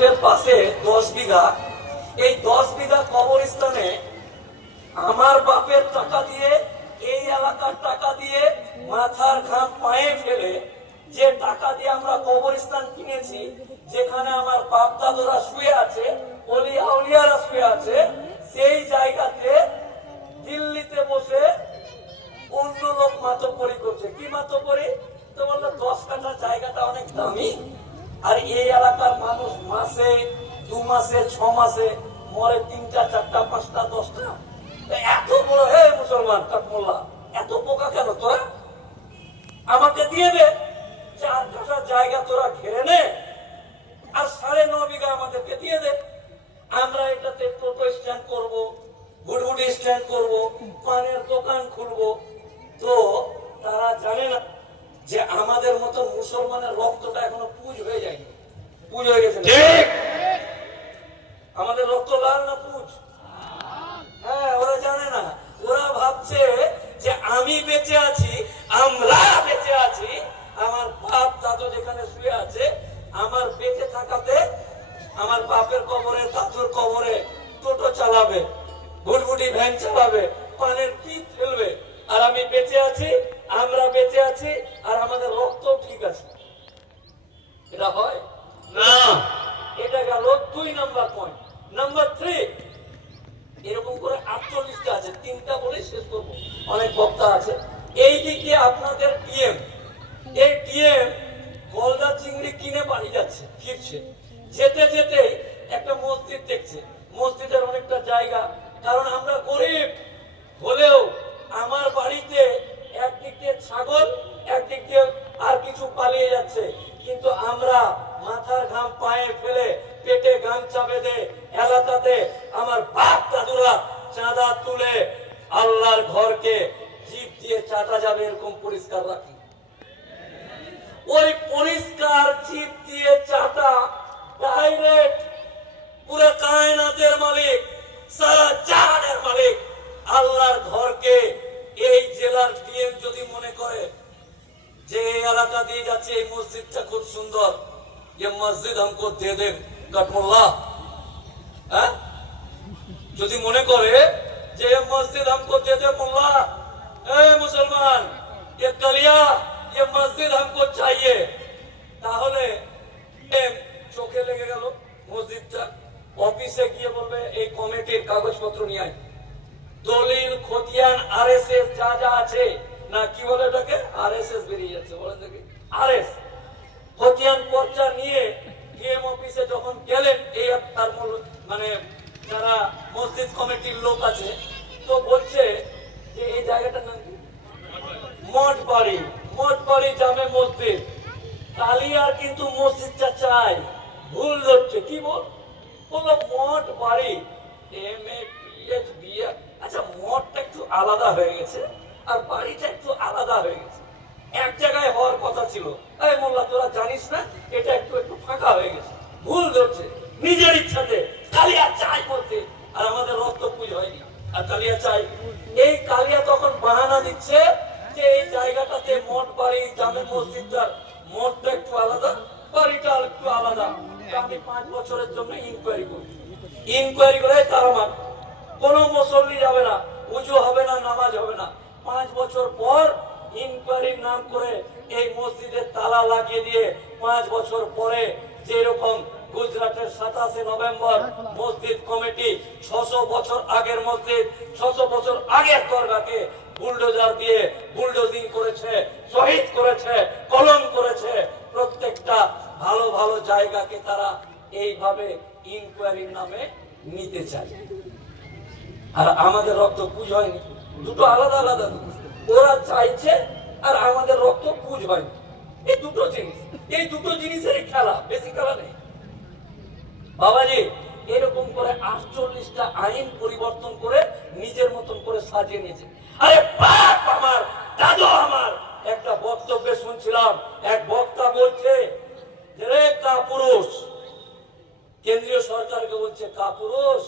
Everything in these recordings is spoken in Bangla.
মসজিদের পাশে 10 বিঘা, এই 10 বিঘা কবরস্থানে আমার বাপের টাকা দিয়ে, এই এলাকার টাকা দিয়ে, মাথার ঘাম পায়ে ফেলে যে টাকা দিয়ে আমরা কবরস্থান কিনেছি, যেখানে আমার বাপ দাদুরা শুয়ে আছে, ওলি আউলিয়ারা শুয়ে আছে, সেই জায়গাতে দিল্লিতে বসে অন্য লোক মাতব্বরি করছে। কি মাতব্বরি? তো বললো 10 কাঠা জায়গাটা অনেক দামি, আর এই এলাকার মানুষ মাসে 2 মাসে 6 মাসে মরে 3টা 4টা 5টা 10টা। এত বড় হে মুসলমান কাঠমোল্লা, এত বোকা কেন তোরা? আমাকে দিয়ে দে 4 কাঠা জায়গা, তোরা ঘিরে নে, আর 9.5 বিঘা আমাদেরকে দিয়ে দে। আমরা এটাতে টোটো স্ট্যান্ড করবো, গুড়গুড়ি স্ট্যান্ড করবো, পানের দোকান খুলবো। তো তারা জানে না যে আমাদের মতো মুসলমানের রক্তটা এখনো পুজ হয়ে যায়নি। পুজ হয়ে গেছে, আমাদের রক্ত লাল না পুজ? হ্যাঁ, ওরা জানে না। ওরা ভাবছে যে আমি বেঁচে আছি, আমরা বেঁচে আছি, আমার বাপ দাদু যেখানে শুয়ে আছে, আমার বেঁচে থাকাতে আমার বাপের কবরে দাদুর কবরে টোটো চালাবে, ভুটভুটি ভ্যান চালাবে, পানের পিঠ ফেলবে, আর আমি বেঁচে আছি, আমরা বেঁচে আছি, আর আমাদের রক্ত ঠিক আছে। এটা হয় না। এটা গেল 2 নাম্বার পয়েন্ট। নাম্বার 3, এরকম করে 48টা আছে, 3টা বলে শেষ করবো, অনেক বক্তা আছে। এই দিকে আপনাদের ডিএম, এই ডিএম গলদা চিংড়ি কিনে বাড়ি যাচ্ছে, ফিরছে, যেতে যেতে একটা মসজিদ দেখছে। মসজিদের অনেকটা জায়গা, কারণ আমরা গরিব হলেও আমার বাড়িতে একদিক দিয়ে ছাগল, একদিক দিয়ে আর কিছু পালিয়ে যাচ্ছে, কিন্তু আমরা মাথার ঘাম পায়ে ফেলে পেটে গামছা বেঁধে এলাকাতে আমার বাপ দাদুরা চাঁদা তুলে আল্লাহর ঘরকে জিভ দিয়ে চাটা যাবে এরকম পরিষ্কার রাখি। ওই পরিষ্কার জিভ দিয়ে চাটা ডাইরেক্ট পুরো কায়নাতের মালিক, সারা জাহানের মালিক আল্লাহর ঘরকে এই জেলার ডিএম যদি মনে করে যে এই এলাকা দিয়ে যাচ্ছে, এই মসজিদটা খুব সুন্দর, ये मस्जिद हमको दे दे কাঠমোল্লা, হ্যাঁ, যদি মনে করে যে মসজিদ हमको दे दे মোল্লা, ए মুসলমান, ये कलिया, ये मस्जिद हमको चाहिए, তাহলে চোখে লেগে গেল মসজিদটা। অফিসে গিয়ে বলবে এই কমিটির কাগজপত্র নিয়ে আয়, দলিল খতিয়ান আরএসএস যা যা আছে, না কি বলে এটাকে, আরএসএস বেরিয়ে যাচ্ছে, বলেন দেখি, আরএস খতিয়ান পর্চা নিয়ে ডিএম অফিসে যখন গেলেন, এই তার মানে যারা মসজিদ কমিটির লোক আছে, তো বলছে যে এই জায়গাটার নাম কি, মঠবাড়ি, মঠবাড়ি জামে মসজিদ। কালিয়ার কিন্তু মসজিদটা চাই, ভুল ধরছে। কি বললো মঠ বাড়ি, MA PH আচ্ছা, মঠটা একটু আলাদা হয়ে গেছে আর বাড়িটা একটু আলাদা হয়ে গেছে, এক জায়গায় হওয়ার কথা ছিল। এই মোল্লা, তোরা জানিস না এটা একটু একটু ফাঁকা হয়ে গেছে, ভুল ধরছে নিজের ইচ্ছাতে। কালিয়া চাই বলতে, আর আমাদের রক্ত পুজ হয়নি, আর কালিয়া চাই। এই কালিয়া তখন বাহানা দিচ্ছে যে এই জায়গাটাতে মঠ বাড়ি জামে মসজিদটার মঠটা একটু আলাদা, বাড়িটা একটু আলাদা। আমি 5 বছরের জন্য ইনকোয়ারি করি, ইনকোয়ারি করে তারা মান কোন মুসল্লি যাবে না, উজু হবে না, নামাজ হবে না। 5 বছর পর ইনকোয়ারির নাম করে এই মসজিদের তালা লাগিয়ে দিয়ে 5 বছর পরে যেরকম গুজরাটের 27 নভেম্বর মসজিদ কমিটি 600 বছর আগের মসজিদ, 600 বছর আগের দরগাকে বুলডোজার দিয়ে বুলডোজিং করেছে, শহীদ করেছে, কলম করেছে, প্রত্যেকটা ভালো ভালো জায়গাকে তারা এইভাবে ইনকোয়ারির নামে নিতে চায়। আর আমাদের রক্ত পুজ হয়নি, দুটো আলাদা আলাদা। ওরা চাইছে আর আমাদের রক্ত পুজ হয়নি, এই দুটো জিনিস, এই দুটো জিনিসের খেলা, বেশি খেলা নেই বাবাজি। এরকম করে 48টা আইন পরিবর্তন করে নিজের মতন করে সাজিয়ে নিয়েছে। আরে বাপ আমার, দাদু আমার, একটা বক্তব্যে শুনছিলাম, এক বক্তা বলছে যে রে কাপুরুষ, কেন্দ্রীয় সরকারকে বলছে কাপুরুষ,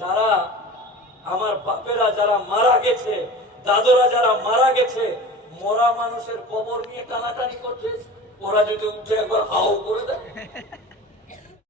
যারা আমার বাপেরা যারা মারা গেছে, দাদুরা যারা মারা গেছে, মরা মানুষের কবর নিয়ে টানাটানি করছিস, ওরা যদি উঠে একবার হাও করে দেয়